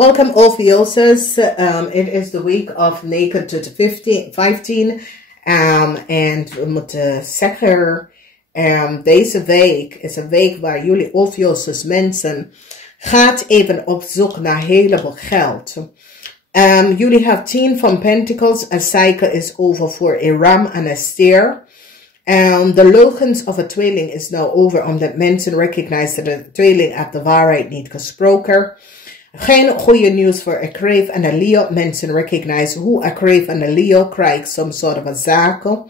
Welcome OPHIUCHUS. It is the week of 9 tot 15. En we moeten zeggen, deze week is een week waar jullie OPHIUCHUS mensen gaat even op zoek naar heleboel geld. Jullie have 10 van Pentacles. A cycle is over voor a ram en a steer. The logens of a tweeling is now over, omdat mensen recognize dat de tweeling uit de waarheid niet gesproken. Geen goede nieuws voor a Crave en a Leo. Mensen recognize hoe a Crave en a Leo krijgt some sort of a zaken.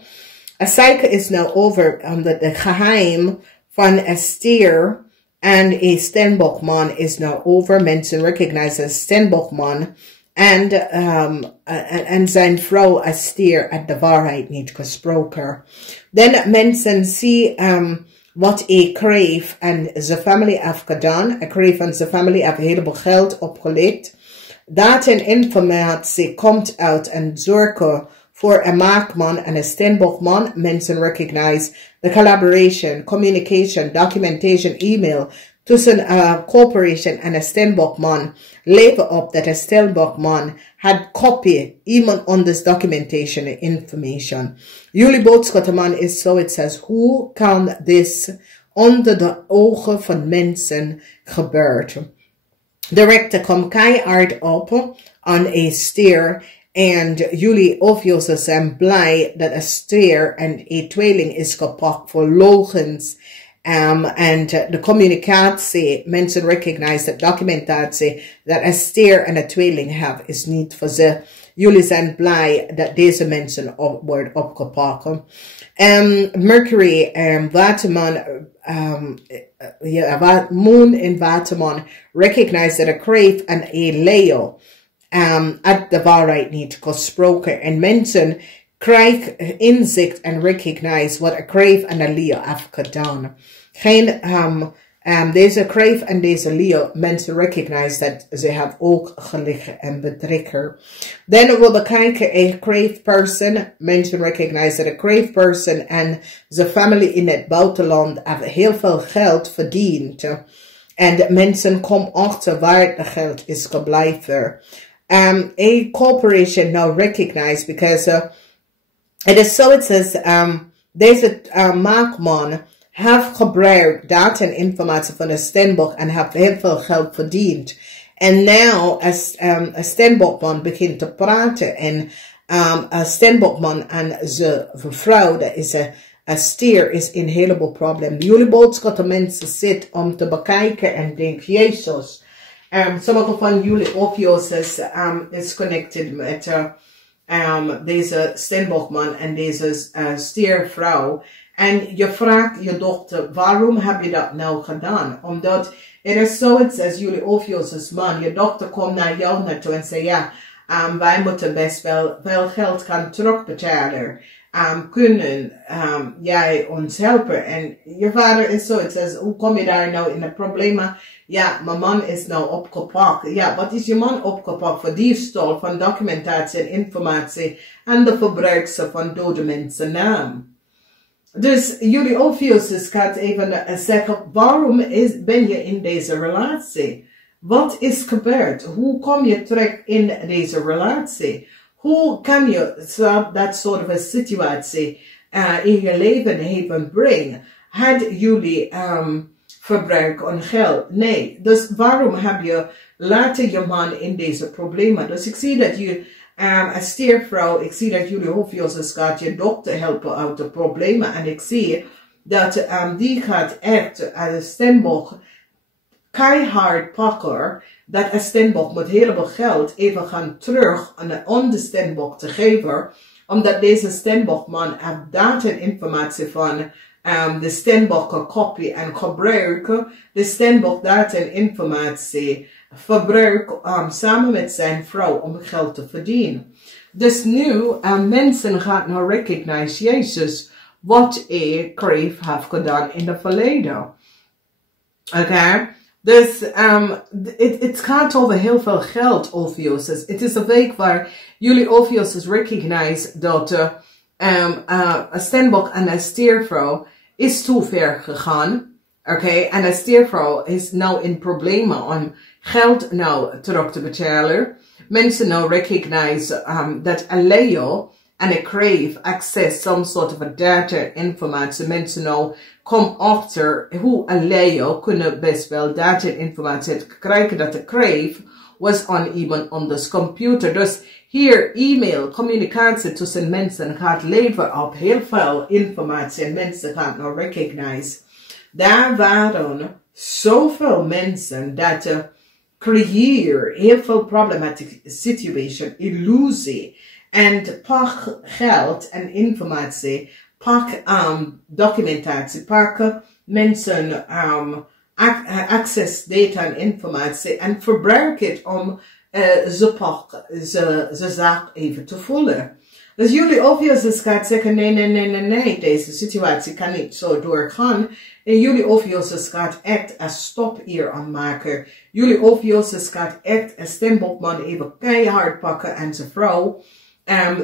A cycle is now over, omdat de geheim van a steer en a stenbokman is now over. Mensen recognize a stenbokman en zijn vrouw a steer uit de waarheid niet gesproken. Dan mensen zien wat a Crave en zijn family heeft gedaan. A Crave en zijn family heeft heleboel geld opgelegd. Dat en informatie komt uit en zorgen voor een maakman en een stenbokman. Mensen recognize the collaboration, communication, documentation, email tussen een corporation en een stenbokman. Leven op dat een stenbokman had copy iemand anders documentation and information. Jullie boodschapman is so it says, hoe kan dit onder de ogen van mensen gebeuren? De rechter komt keihard op aan een steer. En jullie OPHIUCHUS zijn blij dat een steer en een tweeling is gepakt voor logens. En de communicatie, mensen recognize dat documentatie, dat een steer en een tweeling hebben, is niet voor ze. Jullie zijn blij dat deze mensen worden opgepakt. Mercury, Waterman, Moon in Waterman, recognize that a Crave en a Leo uit de waarheid niet gesproken. En mensen krijgen inzicht en recognize wat a Crave en a Leo heeft gedaan. Geen, deze Crave en deze Leo, mensen recognize dat ze hebben ook gelegen en bedriegen. Dan we bekijken a Crave person. Mensen recognize dat a Crave person en zijn family in het buitenland hebben heel veel geld verdiend. En mensen komen achter waar het geld is gebleven. A corporation now recognize because it is so it says deze maakman heeft gebruikt data en informatie van de stenbok en heeft heel veel geld verdiend. En now als een stenbokman begint te praten en een stenbokman en zijn vrouw, dat is een stier, is in een heleboel problemen. Jullie boodschap mensen zitten om te bekijken en denken, Jezus. Sommige van jullie OPHIUCHUS is connected met deze stenbokman en deze stiervrouw. En je vraagt je dochter, waarom heb je dat nou gedaan? Omdat het is zo, het is jullie OPHIUCHUS man, je dochter komt naar jou naartoe en zegt, ja, wij moeten best wel geld gaan terugbetalen. Kunnen jij ons helpen? En je vader is zo, het zegt, hoe kom je daar nou in de problemen? Ja, mijn man is nou opgepakt. Ja, wat is je man opgepakt? Voor diefstal van documentatie en informatie en de verbruik van dode mensen naam. Dus jullie OPHIUCHUS gaat even zeggen, waarom ben je in deze relatie? Wat is gebeurd? Hoe kom je terug in deze relatie? Hoe kan je dat soort van situatie in je leven even brengen? Had jullie verbruik aan geld? Nee. Dus waarom heb je laten je man in deze problemen? Dus ik zie dat je als stiervrouw, ik zie dat jullie OPHIUCHUS gaat je dochter helpen uit de problemen. En ik zie dat die gaat echt als een stenbok keihard pakken. Dat een stenbok met heleboel geld even gaan terug aan een andere stenbok te geven. Omdat deze stenbokman heeft data en informatie van de stenbok copy en gebruiken. De stenbok data en informatie verbruik samen met zijn vrouw om geld te verdienen. Dus nu mensen gaan nou recognize Jezus wat a Crave heeft gedaan in het verleden. Oké? Dus het gaat over heel veel geld, OPHIUCHUS. Het is een week waar jullie OPHIUCHUS recognize dat een stenbok en een stiervrouw is te ver gegaan. Oké, en de steervrouw is nou in problemen om geld nou terug te betalen. Mensen nou recognize dat a Leo and a crave access some sort of a data informatie. Mensen nou kom achter hoe a Leo kunnen best wel data informatie krijgen dat de crave was uneven on this computer. Dus hier e-mail, communicatie tussen mensen gaat leveren op heel veel informatie en mensen gaan nou recognize. Daar waren zoveel mensen dat creëer heel veel problematic situation, illusie en pak geld en informatie, pak documentatie, pak mensen access data en informatie en verbruik het om ze zaak even te voelen. Dus jullie obviously gaat zeggen, nee, deze situatie kan niet zo doorgaan. En jullie obviously gaat echt een stop hier aan maken. Jullie obviously gaat echt een stembokman even keihard pakken en zijn vrouw.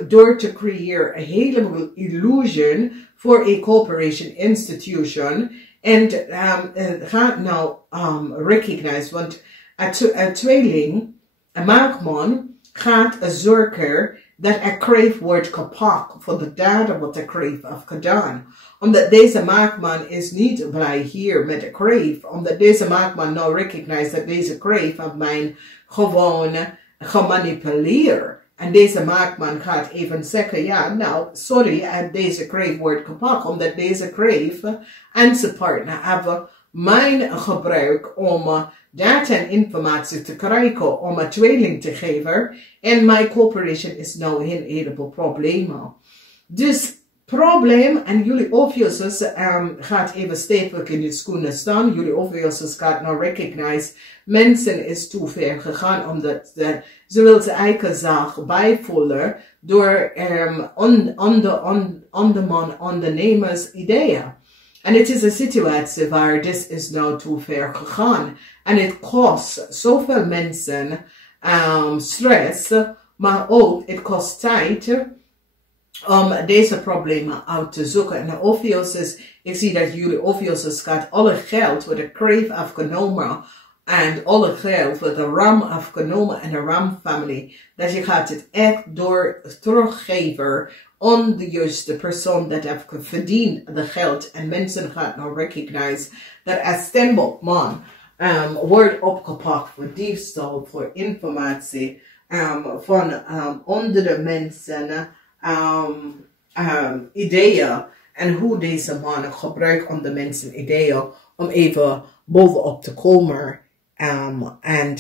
Door te creëren een heleboel illusion voor een corporation institution. En gaat nou recognize, want een tweeling, een maakman, gaat zorgen dat een crave wordt gepakt voor de daden wat de crave heeft gedaan. Omdat deze maakman is niet blij hier met de crave. Omdat deze maakman nou recognize dat deze crave heeft mij gewoon gemanipuleerd. En deze maakman gaat even zeggen, ja, nou, sorry, deze crave wordt gepakt. Omdat deze crave en zijn partner hebben mijn gebruik om data en informatie te krijgen om een tweeling te geven. En mijn corporation is nou een heleboel problemen. Dus probleem, en jullie obviously gaat even stevig in de schoenen staan. Jullie obviously gaat nou recognize, mensen is te ver gegaan omdat ze wil zijn eigen zaak bijvoelen door ondernemers ideeën. En het is een situatie waar dit is nou te ver gegaan. En het kost zoveel mensen stress, maar ook het kost tijd om deze problemen uit te zoeken. En obviously, ik zie dat jullie obviously gaat alle geld voor de crave afgenomen en alle geld voor de ram afgenomen en de ram family. Dat je gaat het echt door teruggeven aan de juiste persoon dat heeft verdiend de geld. En mensen gaan nou recognize dat een stembokman wordt opgepakt voor diefstal, voor informatie van andere mensen ideeën en hoe deze mannen gebruiken andere mensen ideeën om even bovenop te komen. En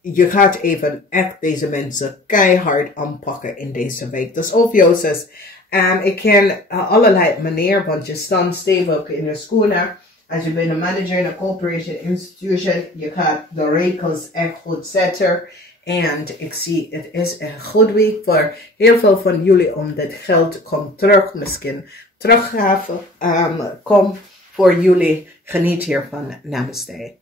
je gaat even echt deze mensen keihard aanpakken in deze week. Dus obviously, ik ken allerlei manieren, want je staat stevig in de schoenen. Als je bent een manager in een corporation institution, je gaat de regels echt goed zetten. En ik zie, het is een goed week voor heel veel van jullie, omdat geld komt terug, misschien teruggaven komt voor jullie. Geniet hiervan. Namaste.